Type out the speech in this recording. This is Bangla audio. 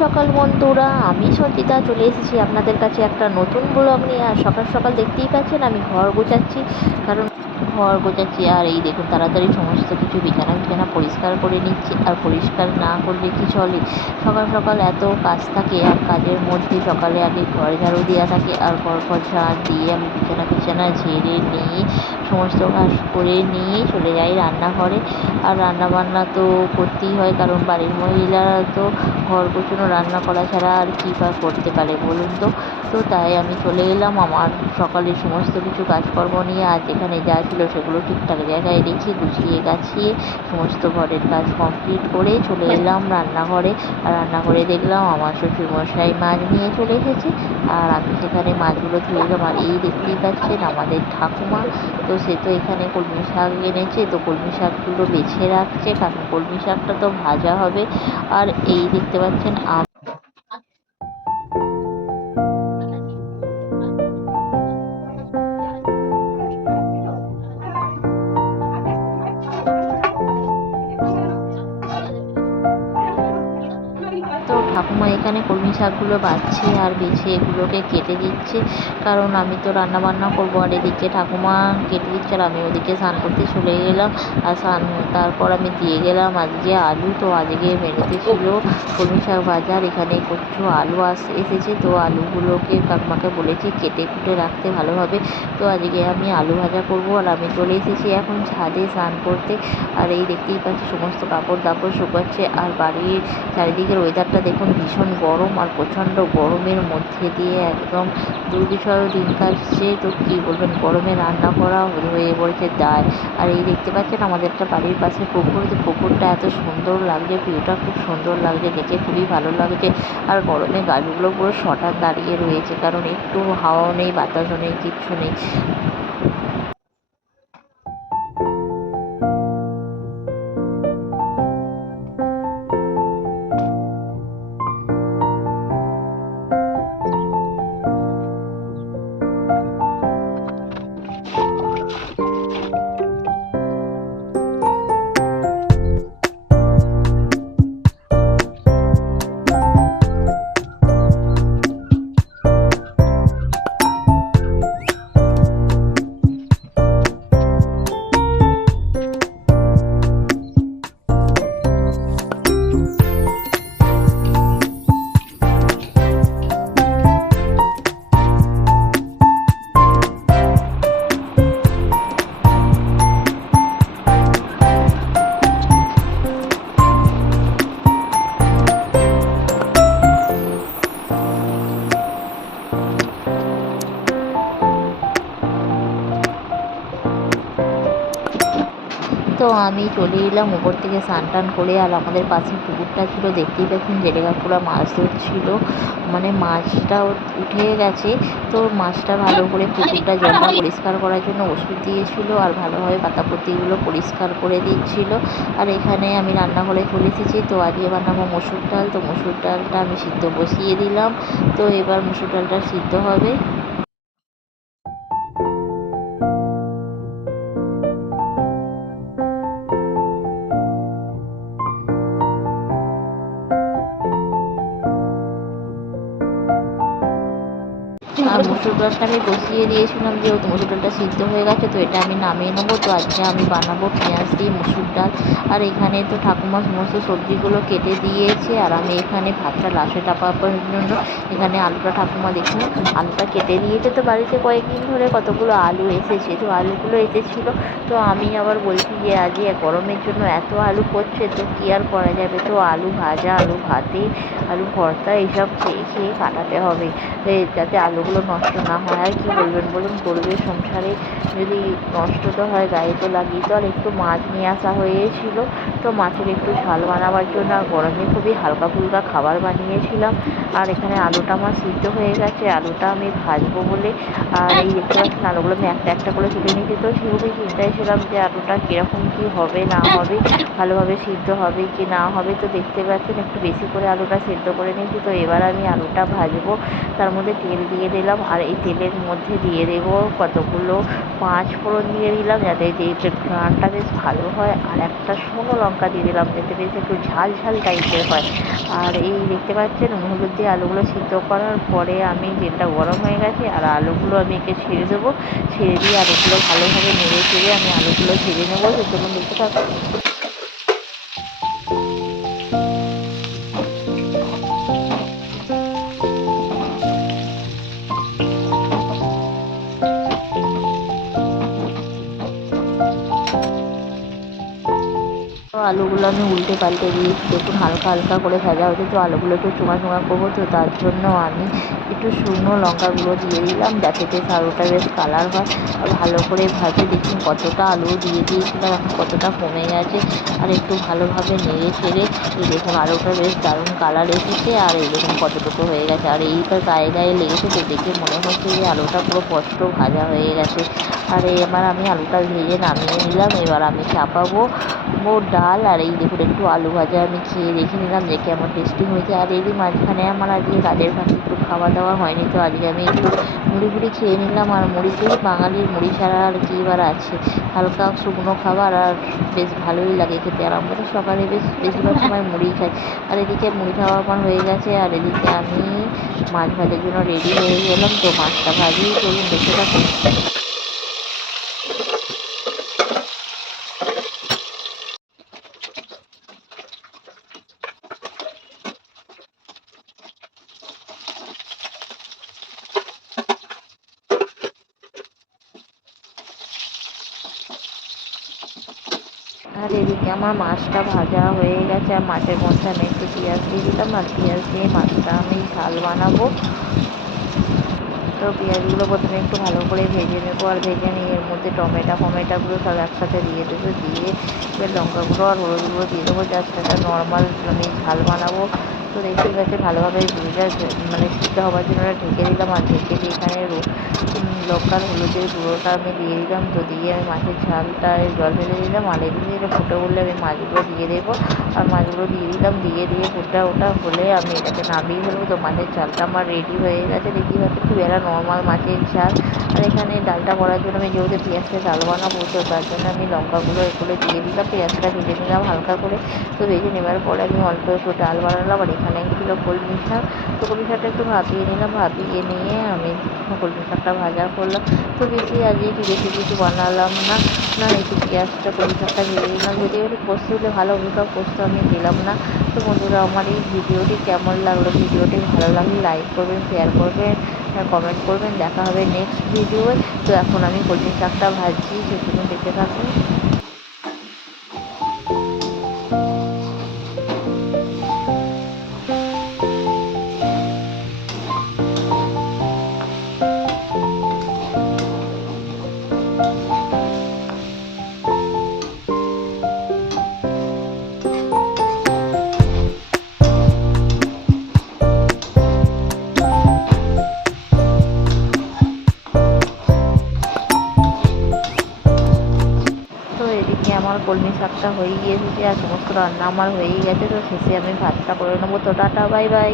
সকাল বন্ধুরা, আমি সঞ্চিতা চলে এসেছি আপনাদের কাছে একটা নতুন ব্লগ নিয়ে। আর সকাল সকাল দেখতেই পাচ্ছেন আমি ঘর গোছাচ্ছি, কারণ ঘর গোছাচ্ছি। আর এই দেখুন তাড়াতাড়ি সমস্ত কিছু বিছানা বিছানা পরিষ্কার করে নিচ্ছি। আর পরিষ্কার না করলে কি চলে, সকাল সকাল এত কাজ থাকে। আর কাজের মধ্যে সকালে আগে ঘর ঝাড়ু দেওয়া থাকে, আর ঘর ঝাড় দিয়ে আমি বিছানা বিছানা ঝেড়ে নিয়ে সমস্ত কাজ করে নিয়ে চলে যাই রান্নাঘরে। আর রান্না বান্না তো করতেই হয়, কারণ বাড়ির মহিলারা তো ঘর গোছানো রান্না করা ছাড়া আর কী বা করতে পারে বলুন তো। তো তাই আমি চলে এলাম আমার সকালের সমস্ত কিছু কাজকর্ম নিয়ে। আজ এখানে যা ছিল সেগুলো ঠিকঠাক জায়গায় রেখে গুছিয়ে গাছিয়ে সমস্ত ঘরের কাজ কমপ্লিট করে চলে এলাম রান্নাঘরে। আর রান্নাঘরে দেখলাম আমার শ্বশুরমশাই মাছ নিয়ে চলে এসেছে, আর আমি সেখানে মাছগুলো ধুয়ে এলাম। আর এই দেখতেই পাচ্ছেন আমাদের ঠাকুমা, তো সে তো এখানে কলমি শাক এনেছে, তো কলমি শাকগুলো বেছে রাখছে, কারণ কলমি শাকটা তো ভাজা হবে। আর এই দেখতে পাচ্ছেন তো ঠাকুমা এখানে কলমি শাকগুলো বাছছে আর বেছে এগুলোকে কেটে দিচ্ছে, কারণ আমি তো রান্না বান্না করবো। আর এদিকে ঠাকুমা কেটে দিচ্ছে আর আমি ওদিকে স্নান করতে চলে গেলাম। আর তারপর আমি দিয়ে গেলাম আজকে আলু। তো আজকে মেনুতে ছিল কলমি শাক ভাজা, আর এখানে কিছু আলু এসেছে। তো আলুগুলোকে ঠাকুমাকে বলেছি কেটে কুটে রাখতে ভালোভাবে। তো আজকে আমি আলু ভাজা করব। আর আমি চলে এসেছি এখন ছাদে স্নান করতে। আর এই দেখতেই পাচ্ছি সমস্ত কাপড় দাপড় শুকাচ্ছে। আর বাড়ির চারিদিকের ওয়েদারটা দেখুন, ভীষণ গরম। আর প্রচণ্ড গরমের মধ্যে দিয়ে একদম দুর্বিষহ দিন কাটছে। তো কী বলবেন, গরমে রান্না করা হয়ে পড়েছে দায়। আর এই দেখতে পাচ্ছেন আমাদের একটা বাড়ির পাশে পুকুর, তো পুকুরটা এত সুন্দর লাগছে, ভিউটা খুব সুন্দর লাগছে, দেখে খুবই ভালো লাগছে। আর গরমে গাছগুলো পুরো শটান দাঁড়িয়ে রয়েছে, কারণ একটু হাওয়াও নেই, বাতাসও নেই, কিচ্ছু নেই। তো আমি চলে এলাম উপর থেকে স্নান টান করে। আর আমাদের পাশে পুকুরটা ছিল, দেখতেই পাচ্ছেন জেলে কাকুরা মাছ ধরছিল, মানে মাছটা উঠে গেছে। তো মাছটা ভালো করে পুকুরটা জলটা পরিষ্কার করার জন্য ওষুধ দিয়েছিল, আর ভালোভাবে পাতাপতিগুলো পরিষ্কার করে দিচ্ছিল। আর এখানে আমি রান্নাঘরে চলে এসেছি। তো আজকে বানাবো মসুর ডাল। তো মসুর ডালটা আমি সিদ্ধ বসিয়ে দিলাম। তো এবার মসুর ডালটা সিদ্ধ হবে। আর মসুর ডালটা আমি বসিয়ে দিয়েছিলাম, যেহেতু মসুর ডালটা সিদ্ধ হয়ে গেছে, তো এটা আমি নামিয়ে নেবো। তো আজকে আমি বানাবো পেঁয়াজ দিয়ে মসুর ডাল। আর এখানে তো ঠাকুমা সমস্ত সবজিগুলো কেটে দিয়েছে, আর আমি এখানে ভাতটা লাশে চাপাবার জন্য এখানে আলুটা ঠাকুমা দেখুন আলুটা কেটে দিয়েছে। তো বাড়িতে কয়েকদিন ধরে কতগুলো আলু এসেছে, তো আলুগুলো এসেছিলো। তো আমি আবার বলছি যে আজকে গরমের জন্য এত আলু পড়ছে, তো কী আর করা যাবে। তো আলু ভাজা, আলু ভাতে, আলু ভর্তা এইসব খেয়ে খেয়ে কাটাতে হবে, যাতে আলুগুলো নষ্ট না হয়। আর কী বলবেন বলুন, গরিবের সংসারে যদি নষ্ট তো হয় গায়ে তো লাগিয়ে। তো আর একটু মাছ নিয়ে আসা হয়েছিল, তো মাছের একটু ঝাল বানাবার জন্য আর গরমে খুবই হালকা ফুলকা খাবার বানিয়েছিলাম। আর এখানে আলুটা আমার সিদ্ধ হয়ে গেছে, আলুটা আমি ভাজবো বলে। আর এই দেখতে পাচ্ছেন আলুগুলো আমি একটা একটা করে তুলে নিয়েছি। তো সেরকমই চিন্তায় ছিলাম যে আলুটা কীরকম কী হবে না হবে, ভালোভাবে সিদ্ধ হবে কি না হবে। তো দেখতে পাচ্ছেন একটু বেশি করে আলুটা সিদ্ধ করে নিয়েছি। তো এবার আমি আলুটা ভাজবো, তার মধ্যে তেল দিয়ে দিলাম। দিলাম আর এই তেলের মধ্যে দিয়ে দেবো কতগুলো 5 ফোড়ন দিয়ে দিলাম যাতে ঘ্রাণটা বেশ ভালো হয়, আর একটা শুকনো লঙ্কা দিয়ে দিলাম যাতে বেশ একটু ঝাল ঝাল টাইপের হয়। আর এই দেখতে পাচ্ছেন নুন হলুদ দিয়ে আলুগুলো সিদ্ধ করার পরে আমি তেলটা গরম হয়ে গেছে আর আলুগুলো আমি একে ছেড়ে দেবো, ছেড়ে দিয়ে আলুগুলো ভালোভাবে নেড়ে চেড়ে আমি আলুগুলো ভেজে নেবো। সেগুলো দেখতে থাকুন। তো আলুগুলো আমি উল্টে পাল্টে দিয়েছি, দেখুন হালকা হালকা করে ভাজা হচ্ছে। তো আলুগুলো একটু চুমা চুমা করবো, তো তার জন্য আমি একটু শুকনো লঙ্কা গুঁড়ো দিয়ে দিলাম যাতে বেশ আলুটা বেশ কালার হয়। আর ভালো করে ভাজে দেখুন কতটা আলু দিয়ে দিয়েছিলাম, এখন কতটা কমে গেছে। আর একটু ভালোভাবে নেড়ে ছেড়ে এই দেখুন আলুটা বেশ দারুণ কালার এসেছে, আর এই দেখুন কতটুকু হয়ে গেছে। আর এইবার গায়ে গায়ে লেগেছে, তো দেখে মনে হচ্ছে যে আলুটা পুরো স্পষ্ট ভাজা হয়ে গেছে। আর এবার আমি আলুটা ভেজে নামিয়ে নিলাম। এবার আমি চাপাবো ডাল, আর এই দেখুন একটু আলু ভাজা আমি খেয়ে দেখে নিলাম যে কেমন টেস্টি হয়েছে। আর এরই মাঝখানে আমার আজকে কাজের ফাঁকে একটু খাওয়া দাওয়া হয়নি, তো আজকে আমি একটু মুড়ি ফুড়ি খেয়ে নিলাম। আর মুড়িতেই বাঙালির মুড়ি ছাড়া আর কী বার আছে, হালকা শুকনো খাবার আর বেশ ভালোই লাগে খেতে। আর আমরা তো সকালে বেশিরভাগ সময় মুড়ি খাই। আর এদিকে মুড়ি খাওয়া আমার হয়ে গেছে, আর এদিকে আমি মাছ ভাজার জন্য রেডি হয়ে গেলাম। তো মাছটা ভাজি চলুন দেখতে থাকুন। আর এদিকে আমার মাছটা ভাজা হয়ে গেছে, আর মাছের মধ্যে আমি একটু পেঁয়াজ দিয়ে দিলাম, আর পেঁয়াজ দিয়ে মাছটা আমি ঝাল বানাবো। তো পেঁয়াজগুলো প্রথমে একটু ভালো করে ভেজে নেবো, আর ভেজে নিয়ে এর মধ্যে টমেটোগুলো সব একসাথে দিয়ে দেবো, দিয়ে এবার লঙ্কা গুঁড়ো আর হলুদ গুঁড়ো দিয়ে দেবো, জাস্ট একটা নর্মাল আমি ঝাল বানাবো। তো দেখতেই পাচ্ছি ভালোভাবে ঝুড়িটা মানে সিদ্ধ হওয়ার জন্য ঢেকে দিলাম, আর ঢেকে দিয়ে এখানে লঙ্কার হলুদের গুঁড়োটা আমি দিয়ে দিলাম। তো দিয়ে আমি মাছের ঝালটায় জল ঢেলে দিলাম, আর এদিকে এটা ফুটে উঠলে আমি মাছগুলো দিয়ে দেবো, আর মাছগুলো দিয়ে দিলাম। দিয়ে ফুটা ওটা হলে আমি এটাকে নামিয়ে ফেলবো। তো মাছের ঝালটা আমার রেডি হয়ে গেছে, দেখতেই পাচ্ছি খুব একটা নর্মাল মাছের ঝাল। আর এখানে ডালটা করার জন্য আমি যেহেতু পেঁয়াজটা ডাল বানাবো, তো তার জন্য আমি লঙ্কাগুলো এগুলো দিয়ে দিলাম, পেঁয়াজটা ভেজে নিলাম হালকা করে। তো ভেজে নেওয়ার পরে আমি অল্প একটু ডাল বানালাম, আর এখানে ছিল কলমি শাক। তো কলমি শাকটা একটু ভাপিয়ে নিলাম, ভাপিয়ে নিয়ে আমি কলমি শাকটা ভাজা করলাম। তো বেশি আজকে কিছু বানালাম না, একটু পেঁয়াজটা কলমি শাকটা ভেজে নিলাম। যদি একটু পোস্ত দিলে ভালো হতো, পোস্ত আমি দিলাম না। তো বন্ধুরা আমার এই ভিডিওটি কেমন লাগলো, ভিডিওটি ভালো লাগলে লাইক করবেন, শেয়ার করবেন, কমেন্ট করবেন। দেখা হবে নেক্সট ভিডিওয়ে। তো এখন আমি কলমি শাকটা ভাজছি, সেজন্য দেখতে থাকুন। তো এদিকে আমার কলমি শাকটা হয়ে গিয়েছে, আর সমস্ত রান্না আমার হয়েই গেছে। তো শেষে আমি ভাতটা করে নেবো। তো টাটা, বাই বাই।